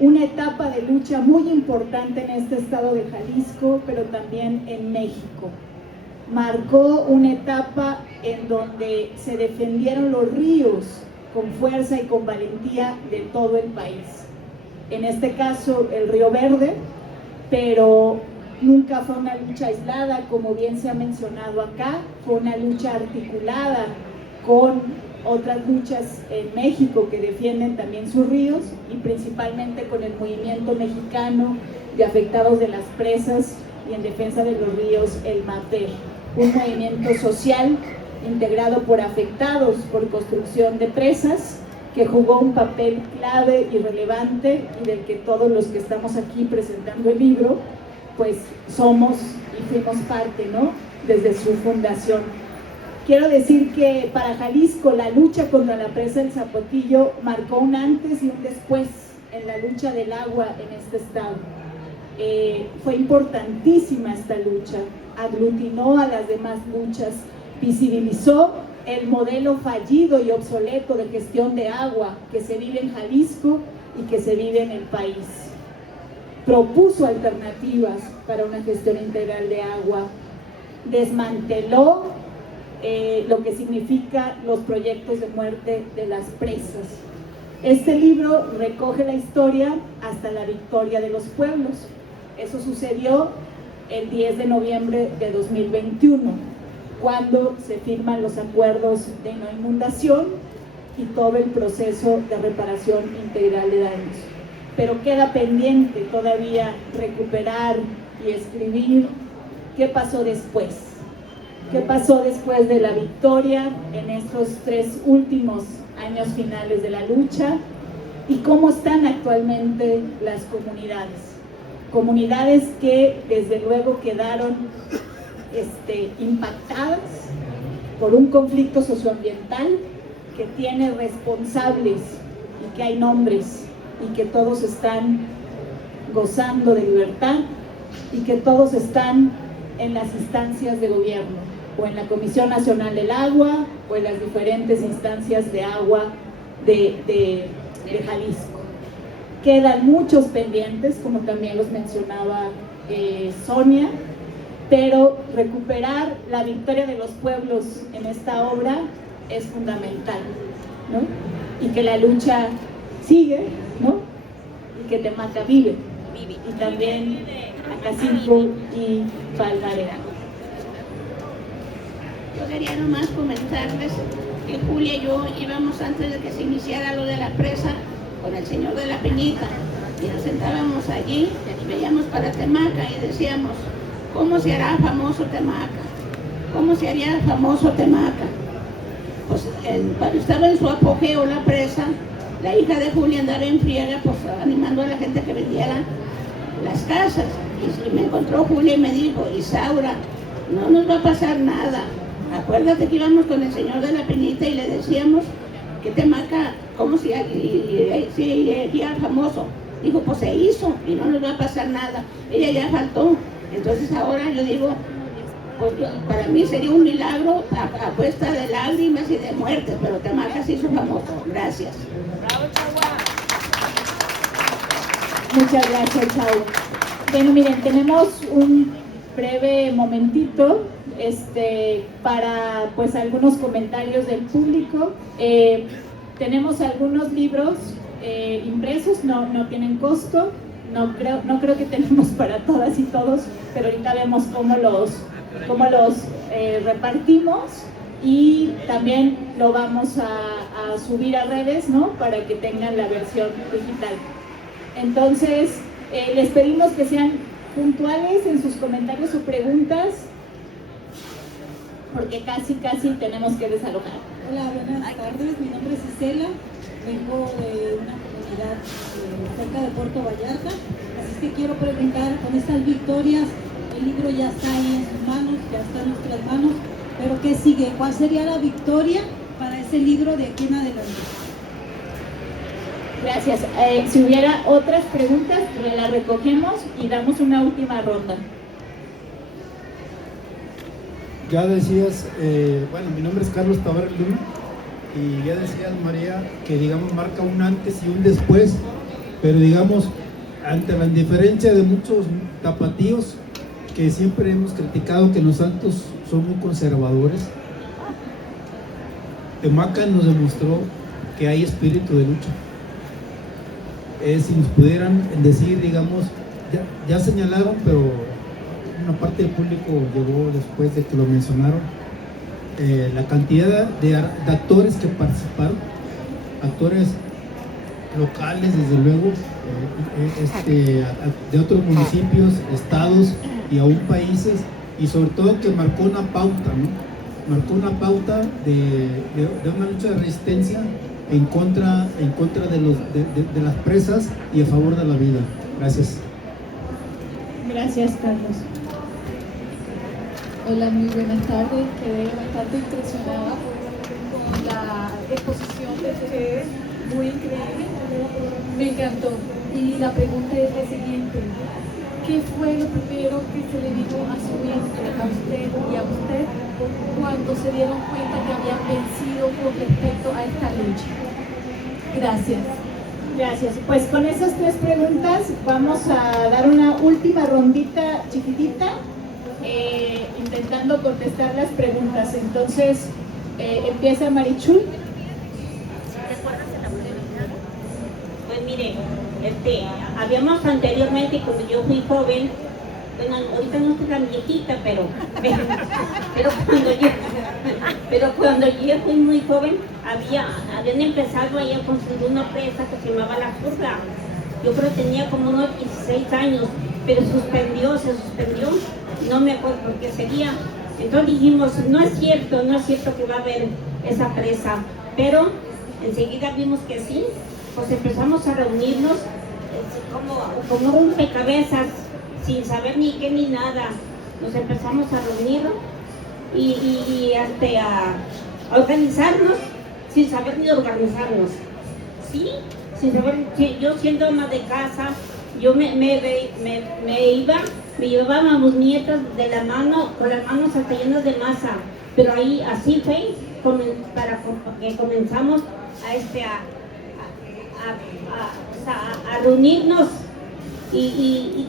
una etapa de lucha muy importante en este estado de Jalisco, pero también en México. Marcó una etapa en donde se defendieron los ríos con fuerza y con valentía de todo el país. En este caso, el Río Verde, pero nunca fue una lucha aislada, como bien se ha mencionado acá, fue una lucha articulada con otras luchas en México que defienden también sus ríos, y principalmente con el movimiento mexicano de afectados de las presas y en defensa de los ríos, el MAPER, un movimiento social integrado por afectados por construcción de presas, que jugó un papel clave y relevante, y del que todos los que estamos aquí presentando el libro, pues somos y fuimos parte, ¿no?, desde su fundación. Quiero decir que para Jalisco la lucha contra la presa del Zapotillo marcó un antes y un después en la lucha del agua en este estado. Fue importantísima esta lucha, aglutinó a las demás luchas, visibilizó el modelo fallido y obsoleto de gestión de agua que se vive en Jalisco y que se vive en el país. Propuso alternativas para una gestión integral de agua, desmanteló lo que significa los proyectos de muerte de las presas. Este libro recoge la historia hasta la victoria de los pueblos. Eso sucedió el 10 de noviembre de 2021, cuando se firman los acuerdos de no inundación y todo el proceso de reparación integral de daños. Pero queda pendiente todavía recuperar y escribir qué pasó después. ¿Qué pasó después de la victoria en estos 3 últimos años finales de la lucha? ¿Y cómo están actualmente las comunidades? Comunidades que desde luego quedaron impactadas por un conflicto socioambiental que tiene responsables y que hay nombres, y que todos están gozando de libertad, y que todos están en las instancias de gobierno, o en la Comisión Nacional del Agua, o en las diferentes instancias de agua de Jalisco. Quedan muchos pendientes, como también los mencionaba Sonia, pero recuperar la victoria de los pueblos en esta obra es fundamental, ¿no? Y que la lucha sigue, ¿no? Y que Temaca vive, y también Acacinco y Palmarera. Yo quería nomás comentarles que Julia y yo íbamos, antes de que se iniciara lo de la presa, con el señor de la Peñita, y nos sentábamos allí, veíamos para Temaca y decíamos: ¿cómo se hará famoso Temaca? ¿Cómo se haría famoso Temaca? pues cuando estaba en su apogeo la presa, la hija de Julia andaba en friega, pues animando a la gente que vendiera las casas. Y me encontró Julia y me dijo, Isaura, no nos va a pasar nada. Acuérdate que íbamos con el señor de la Penita y le decíamos que Temaca, ¿cómo se era famoso? Dijo, pues se hizo y no nos va a pasar nada. Ella ya faltó. Entonces ahora yo digo, pues para mí sería un milagro a cuesta de lágrimas y de muertes, pero Temaca se hizo famoso. Gracias. ¡Bravo, Chagua! Muchas gracias, Chau. Bueno, miren, tenemos un breve momentito para pues algunos comentarios del público. Tenemos algunos libros impresos, no tienen costo. No creo que tenemos para todas y todos, pero ahorita vemos cómo los repartimos, y también lo vamos a subir a redes, ¿no? Para que tengan la versión digital. Entonces, les pedimos que sean puntuales en sus comentarios o preguntas, porque casi tenemos que desalojar. Hola, buenas tardes. Mi nombre es Isela. Vengo de una comunidad cerca de Puerto Vallarta. Así es que quiero preguntar, con estas victorias, el libro ya está ahí en sus manos, ya está en nuestras manos, pero ¿qué sigue? ¿Cuál sería la victoria para ese libro de aquí en adelante? Gracias. Si hubiera otras preguntas, las recogemos y damos una última ronda. Ya decías, bueno, mi nombre es Carlos Tavares Luna, y ya decías, María, que digamos marca un antes y un después, pero digamos, ante la indiferencia de muchos tapatíos que siempre hemos criticado que los altos son muy conservadores, Temaca nos demostró que hay espíritu de lucha. Si nos pudieran decir, digamos, ya señalaron, pero una parte del público llegó después de que lo mencionaron, la cantidad de actores que participaron, actores locales, desde luego, de otros municipios, estados y aún países, y sobre todo que marcó una pauta, ¿no? Marcó una pauta de una lucha de resistencia en contra de las presas y a favor de la vida. Gracias. Gracias, Carlos. Hola, muy buenas tardes. Quedé bastante impresionada con la exposición de ustedes, muy increíble. Me encantó. Y la pregunta es la siguiente: ¿qué fue lo primero que se le dijo a su hijo, a usted y a usted, cuando se dieron cuenta que habían vencido con respecto a esta lucha? Gracias. Gracias. Pues con esas tres preguntas vamos a dar una última rondita chiquitita, intentando contestar las preguntas. Entonces, empieza Marichul. ¿Recuerdas la pregunta? Pues mire, habíamos anteriormente, cuando yo fui joven, bueno, ahorita no estoy tan viejita, pero cuando yo fui muy joven, habían empezado ahí a construir una presa que se llamaba La Curva. Yo creo que tenía como unos 16 años, pero se suspendió, no me acuerdo por qué sería. Entonces dijimos, no es cierto que va a haber esa presa, pero enseguida vimos que sí, pues empezamos a reunirnos como rompecabezas, sin saber ni qué ni nada. Nos empezamos a reunir y a organizarnos sin saber ni organizarnos. Sí, sin saber, yo siendo ama de casa, yo me llevaba a mis nietas de la mano, con las manos hasta llenas de masa, pero ahí así fue para que comenzamos a reunirnos y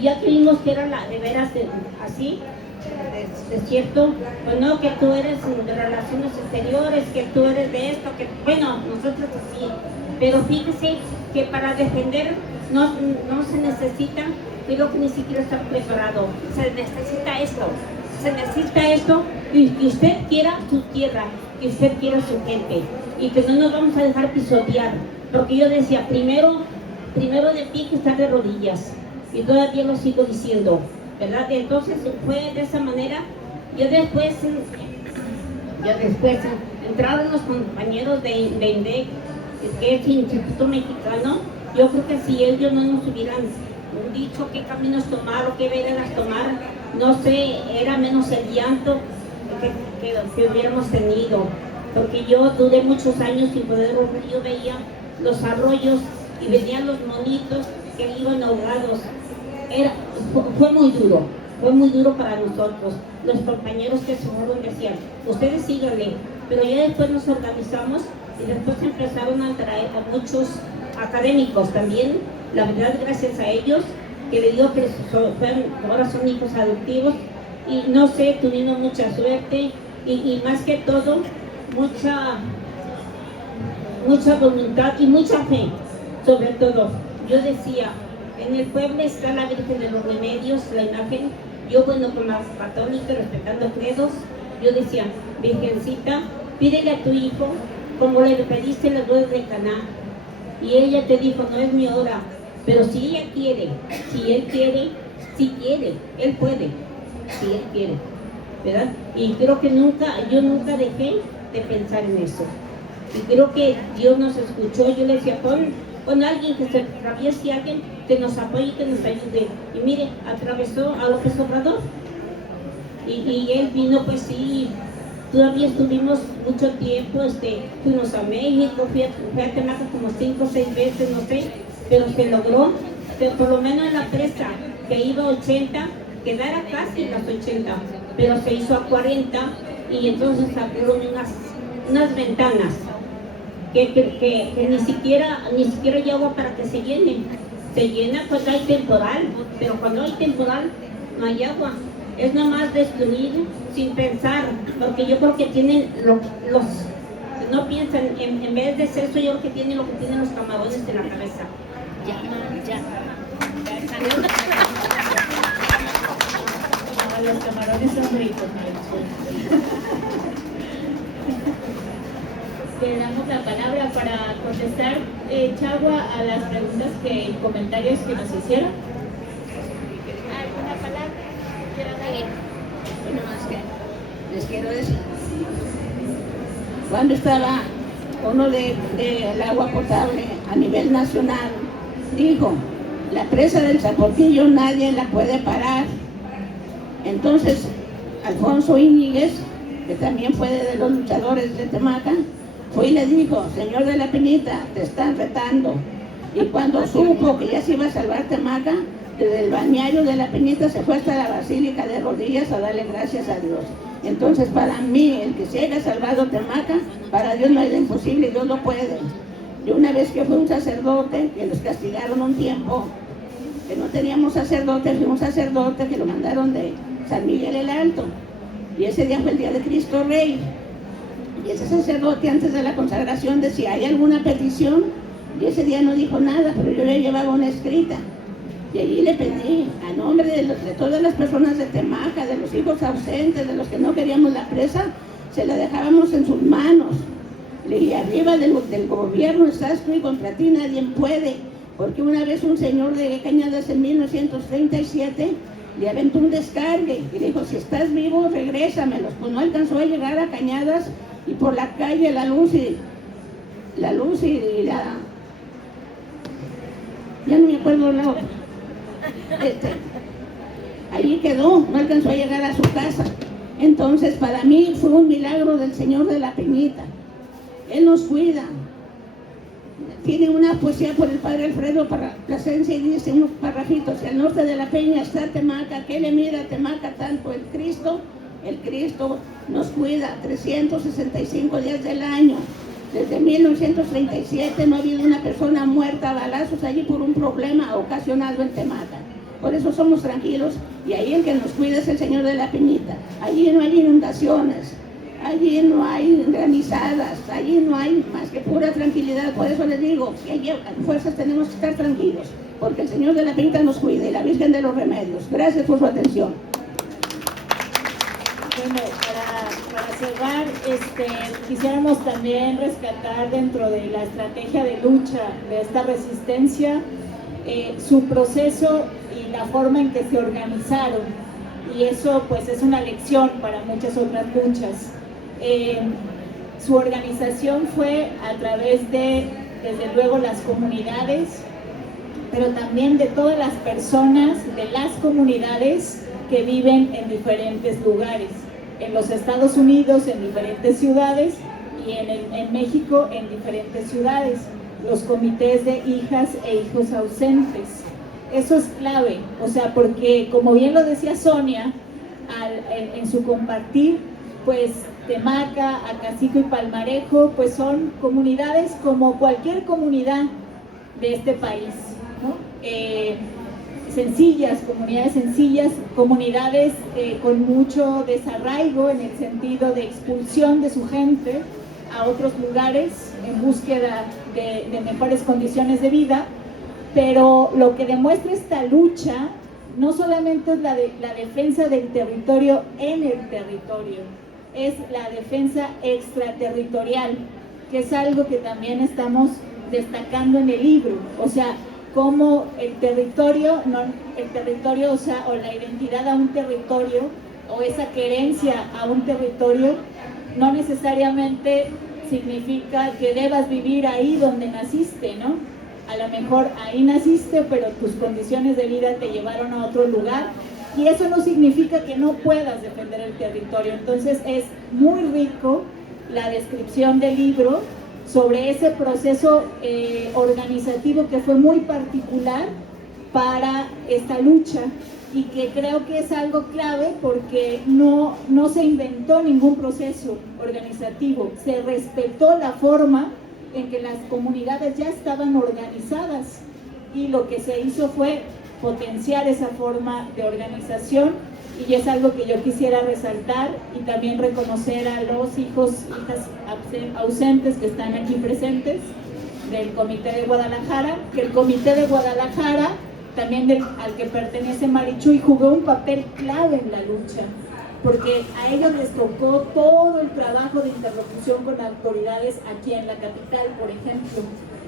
ya creímos que era de veras así, de cierto, pues no, que tú eres de relaciones exteriores, que tú eres de esto, que bueno, nosotros sí, pero fíjese que para defender no se necesita, creo que ni siquiera está preparado, se necesita esto, y que usted quiera su tierra, que usted quiera su gente, y que no nos vamos a dejar pisotear, porque yo decía, primero de pie que estar de rodillas, y todavía lo sigo diciendo, ¿verdad? Entonces fue de esa manera. Yo después Ya después entraron los compañeros de INDEC, que es Instituto Mexicano. Yo creo que si ellos no nos hubieran dicho qué caminos tomar o qué veredas tomar, no sé, era menos el llanto que hubiéramos tenido. Porque yo duré muchos años sin poder volver. Yo veía los arroyos y venían los monitos que iban ahogados. Fue muy duro para nosotros. Los compañeros que se fueron decían, ustedes síganle, pero ya después nos organizamos y después empezaron a traer a muchos académicos también, la verdad gracias a ellos, que le digo que ahora son hijos adoptivos y no sé, tuvimos mucha suerte y más que todo, mucha voluntad y mucha fe, sobre todo. Yo decía, en el pueblo está la Virgen de los Remedios, la imagen. Yo, bueno, con las católicas, respetando credos, yo decía, Virgencita, pídele a tu hijo como le pediste en las bodas de Caná. Y ella te dijo, no es mi hora, pero si ella quiere, si él quiere, si quiere, él puede, si él quiere, ¿verdad? Y creo que yo nunca dejé de pensar en eso. Y creo que Dios nos escuchó. Yo le decía, con alguien que se atraviese, alguien que nos apoye y que nos ayude. Y mire, atravesó a López Obrador. Y él vino, pues sí, todavía estuvimos mucho tiempo, fuimos a México, fui a Temaca como 5 o 6 veces, no sé, pero se logró, que por lo menos en la presa, que iba a 80, quedara casi en las 80, pero se hizo a 40, y entonces abrieron unas ventanas, que ni siquiera hay agua para que se llene. Se llena cuando hay temporal, pero cuando hay temporal no hay agua. Es nomás destruir sin pensar, porque yo creo que tienen no piensan, en vez de ser eso, yo creo que tienen lo que tienen los camarones en la cabeza. Los camarones son ricos. Le damos la palabra para contestar, Chagua, a las preguntas y comentarios que nos hicieron. ¿Alguna palabra? Bueno, más que les quiero decir, cuando estaba uno del agua potable a nivel nacional, dijo, la presa del Zapotillo nadie la puede parar. Entonces, Alfonso Íñiguez, que también fue de los luchadores de Temaca, fue y le dijo, señor de la Peñita, te están retando. Y cuando supo que ya se iba a salvar Temaca, desde el balneario de la Peñita se fue hasta la Basílica de rodillas a darle gracias a Dios. Entonces, para mí, el que se haya salvado Temaca, para Dios no hay de imposible, Dios lo puede. Yo una vez que fue un sacerdote, que los castigaron un tiempo, que no teníamos sacerdote, fui un sacerdote que lo mandaron de San Miguel el Alto. Y ese día fue el día de Cristo Rey. Y ese sacerdote antes de la consagración decía, ¿hay alguna petición? Y ese día no dijo nada, pero yo le llevaba una escrita. Y allí le pedí, a nombre de todas las personas de Temaca, de los hijos ausentes, de los que no queríamos la presa, se la dejábamos en sus manos. Y arriba del gobierno estás tú y contra ti nadie puede. Porque una vez un señor de Cañadas en 1937 le aventó un descargue y le dijo, si estás vivo, regrésamelos. Pues no alcanzó a llegar a Cañadas y por la calle la luz y la... Ya no me acuerdo la otra. Allí quedó, no alcanzó a llegar a su casa. Entonces para mí fue un milagro del Señor de la Peñita. Él nos cuida. Tiene una poesía por el padre Alfredo Plasencia y dice unos parrafitos, si al norte de la Peña está Temaca, ¿qué le mira a Temaca tanto? El Cristo nos cuida 365 días del año. Desde 1937 no ha habido una persona muerta a balazos allí por un problema ocasionado en Temaca. Por eso somos tranquilos y ahí el que nos cuida es el Señor de la Peñita. Allí no hay inundaciones, allí no hay granizadas, allí no hay más que pura tranquilidad. Por eso les digo que allí a fuerzas tenemos que estar tranquilos, porque el Señor de la Peñita nos cuida y la Virgen de los Remedios. Gracias por su atención. Bueno, para cerrar, quisiéramos también rescatar dentro de la estrategia de lucha de esta resistencia su proceso y la forma en que se organizaron, y eso pues es una lección para muchas otras luchas. Su organización fue a través de, desde luego, las comunidades, pero también de todas las personas de las comunidades que viven en diferentes lugares, en los Estados Unidos, en diferentes ciudades, y en México, en diferentes ciudades, los comités de hijas e hijos ausentes. Eso es clave, o sea, porque como bien lo decía Sonia, en su compartir, pues Temaca, Acacico y Palmarejo, pues son comunidades como cualquier comunidad de este país, ¿no? Sencillas, comunidades con mucho desarraigo en el sentido de expulsión de su gente a otros lugares en búsqueda de mejores condiciones de vida, pero lo que demuestra esta lucha no solamente es la defensa del territorio en el territorio, es la defensa extraterritorial, que es algo que también estamos destacando en el libro, o sea, cómo el territorio, o sea, o la identidad a un territorio, o esa querencia a un territorio, no necesariamente significa que debas vivir ahí donde naciste, ¿no? A lo mejor ahí naciste, pero tus condiciones de vida te llevaron a otro lugar, y eso no significa que no puedas defender el territorio. Entonces es muy rico la descripción del libro sobre ese proceso organizativo que fue muy particular para esta lucha, y que creo que es algo clave porque no se inventó ningún proceso organizativo, se respetó la forma en que las comunidades ya estaban organizadas, y lo que se hizo fue potenciar esa forma de organización, y es algo que yo quisiera resaltar y también reconocer a los hijos, hijas ausentes que están aquí presentes del Comité de Guadalajara, que el Comité de Guadalajara, también al que pertenece Marichuy, jugó un papel clave en la lucha, porque a ellos les tocó todo el trabajo de interlocución con autoridades aquí en la capital, por ejemplo.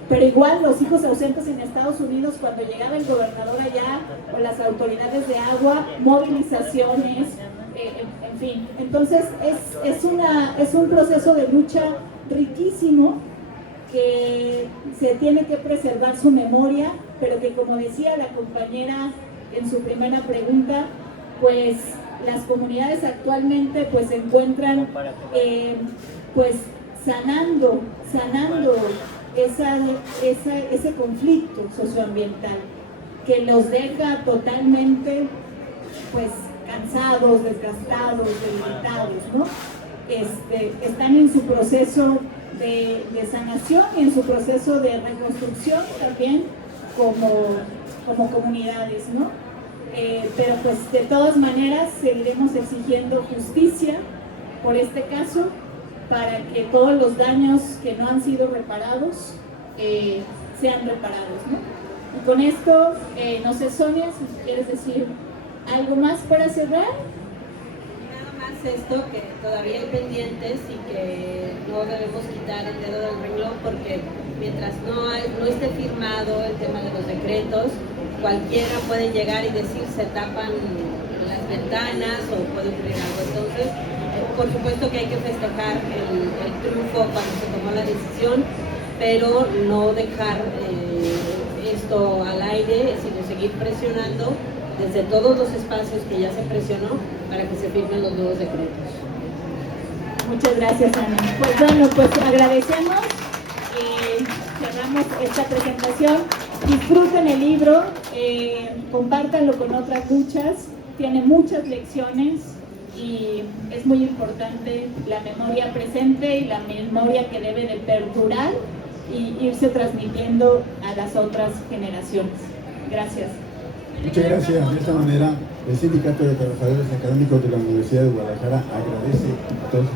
Pero igual los hijos ausentes en Estados Unidos, cuando llegaba el gobernador allá, o las autoridades de agua, movilizaciones, en fin. Entonces es un proceso de lucha riquísimo, que se tiene que preservar su memoria, pero que, como decía la compañera en su primera pregunta, pues las comunidades actualmente pues se encuentran pues sanando ese conflicto socioambiental que los deja totalmente pues cansados, desgastados, debilitados, ¿no? Están en su proceso de sanación y en su proceso de reconstrucción también como comunidades, ¿no? Pero pues de todas maneras seguiremos exigiendo justicia por este caso, para que todos los daños que no han sido reparados sean reparados, ¿no? Y con esto, no sé, Sonia, si quieres decir algo más para cerrar. Nada más esto, que todavía hay pendientes y que no debemos quitar el dedo del renglón, porque mientras no esté firmado el tema de los decretos, cualquiera puede llegar y decir se tapan las ventanas o puede ocurrir algo. Entonces, por supuesto que hay que festejar el triunfo cuando se tomó la decisión, pero no dejar esto al aire, sino seguir presionando desde todos los espacios que ya se presionó para que se firmen los nuevos decretos. Muchas gracias, Ana. Pues bueno, pues agradecemos y cerramos esta presentación. Disfruten el libro, compártanlo con otras luchas, tiene muchas lecciones y es muy importante la memoria presente y la memoria que debe de perdurar y irse transmitiendo a las otras generaciones. Gracias. Muchas gracias. De esta manera, el Sindicato de Trabajadores Académicos de la Universidad de Guadalajara agradece a todos